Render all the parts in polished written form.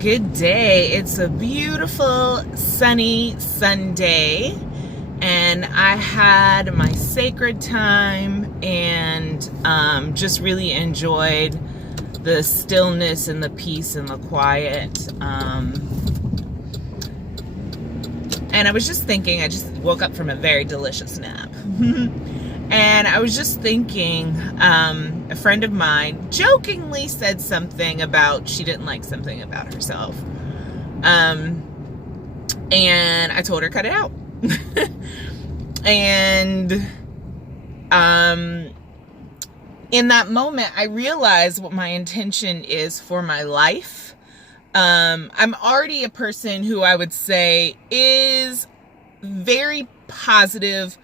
Good day. It's a beautiful sunny Sunday, and I had my sacred time and just really enjoyed the stillness and the peace and the quiet. And I was just thinking, I just woke up from a very delicious nap. And I was just thinking, a friend of mine jokingly said something about she didn't like something about herself. And I told her, cut it out. And in that moment, I realized what my intention is for my life. I'm already a person who I would say is very positive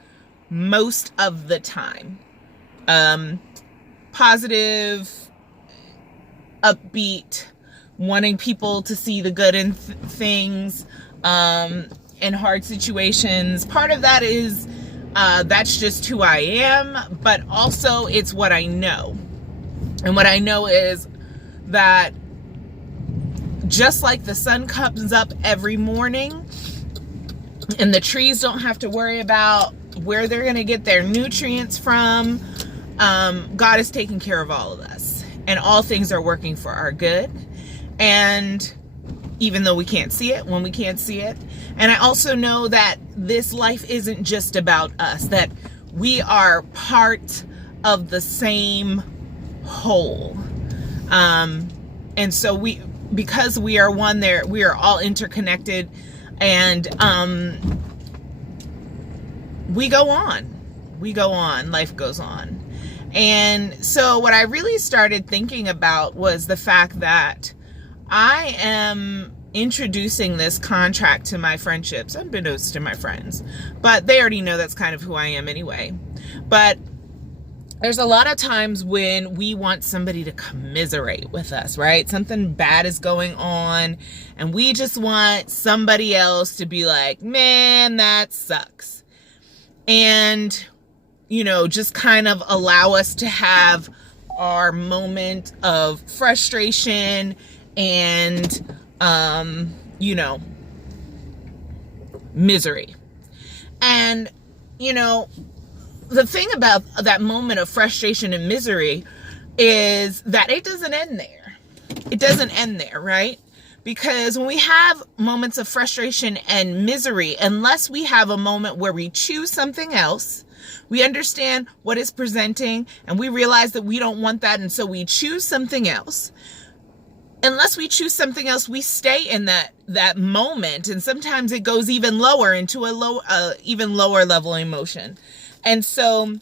most of the time. Positive, upbeat, wanting people to see the good in things, in hard situations. Part of that is that's just who I am, but also it's what I know. And what I know is that just like the sun comes up every morning and the trees don't have to worry about where they're going to get their nutrients from, God is taking care of all of us, and all things are working for our good. And even though we can't see it, when we can't see it, and I also know that this life isn't just about us, that we are part of the same whole. And so because we are one, we are all interconnected, and we go on, life goes on. And so what I really started thinking about was the fact that I am introducing this contract to my friendships, unbeknownst to my friends, but they already know that's kind of who I am anyway. But there's a lot of times when we want somebody to commiserate with us, right? Something bad is going on, and we just want somebody else to be like, man, that sucks. And, just kind of allow us to have our moment of frustration and, misery. And, the thing about that moment of frustration and misery is that it doesn't end there. It doesn't end there, right? Because when we have moments of frustration and misery, unless we have a moment where we choose something else, we understand what is presenting and we realize that we don't want that, and so we choose something else. Unless we choose something else, we stay in that moment, and sometimes it goes even lower into even lower level emotion. And so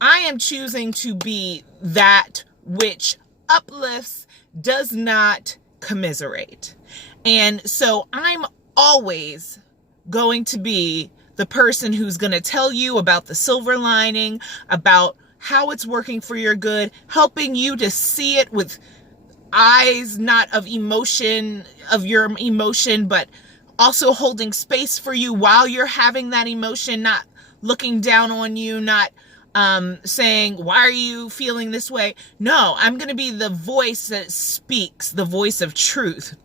I am choosing to be that which uplifts, does not commiserate. And so I'm always going to be the person who's going to tell you about the silver lining, about how it's working for your good, helping you to see it with eyes not of emotion, of your emotion, but also holding space for you while you're having that emotion, not looking down on you, not saying, why are you feeling this way? No, I'm going to be the voice that speaks, the voice of truth,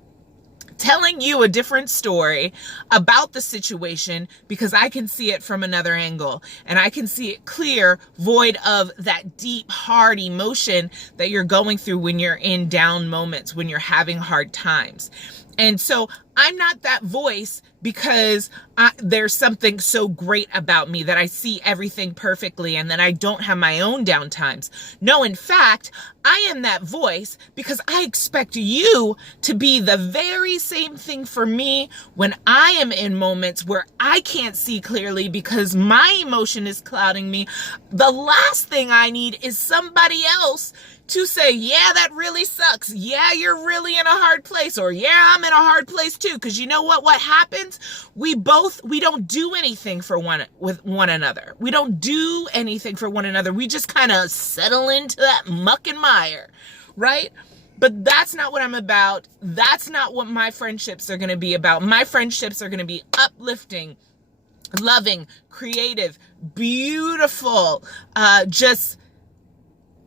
telling you a different story about the situation because I can see it from another angle, and I can see it clear, void of that deep, hard emotion that you're going through when you're in down moments, when you're having hard times. And so I'm not that voice because there's something so great about me that I see everything perfectly and that I don't have my own down times. No, in fact, I am that voice because I expect you to be the very same thing for me when I am in moments where I can't see clearly because my emotion is clouding me. The last thing I need is somebody else to say, yeah, that really sucks. Yeah, you're really in a hard place. Or yeah, I'm in a hard place too. Because you know what happens? We don't do anything with one another. We don't do anything for one another. We just kind of settle into that muck and mire, right? But that's not what I'm about. That's not what my friendships are going to be about. My friendships are going to be uplifting, loving, creative, beautiful, just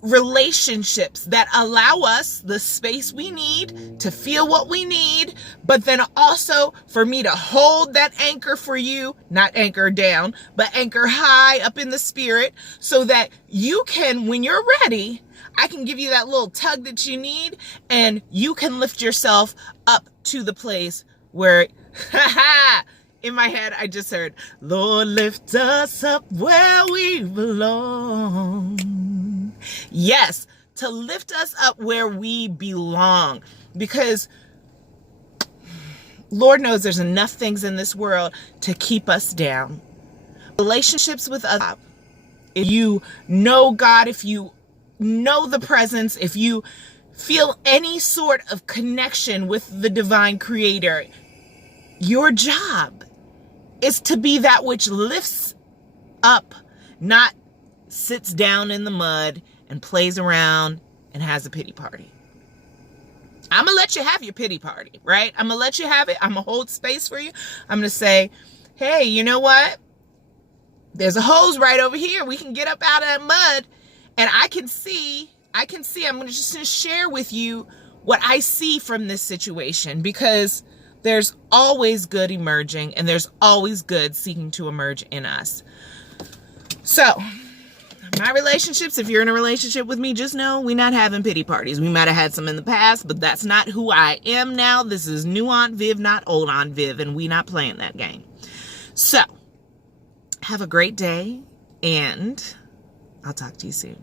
relationships that allow us the space we need to feel what we need, but then also for me to hold that anchor for you, not anchor down, but anchor high up in the spirit, so that you can, when you're ready, I can give you that little tug that you need, and you can lift yourself up to the place where, in my head, I just heard, Lord, lift us up where we belong. Yes, to lift us up where we belong, because Lord knows there's enough things in this world to keep us down. Relationships with others. If you know God, if you know the presence, if you feel any sort of connection with the divine creator, your job is to be that which lifts up, not sits down in the mud and plays around and has a pity party. I'm going to let you have your pity party, right? I'm going to let you have it. I'm going to hold space for you. I'm going to say, hey, you know what? There's a hose right over here. We can get up out of that mud. And I'm going to just share with you what I see from this situation, because there's always good emerging, and there's always good seeking to emerge in us. So, my relationships, if you're in a relationship with me, just know we're not having pity parties. We might have had some in the past, but that's not who I am now. This is new Aunt Viv, not old Aunt Viv, and we not playing that game. So, have a great day, and I'll talk to you soon.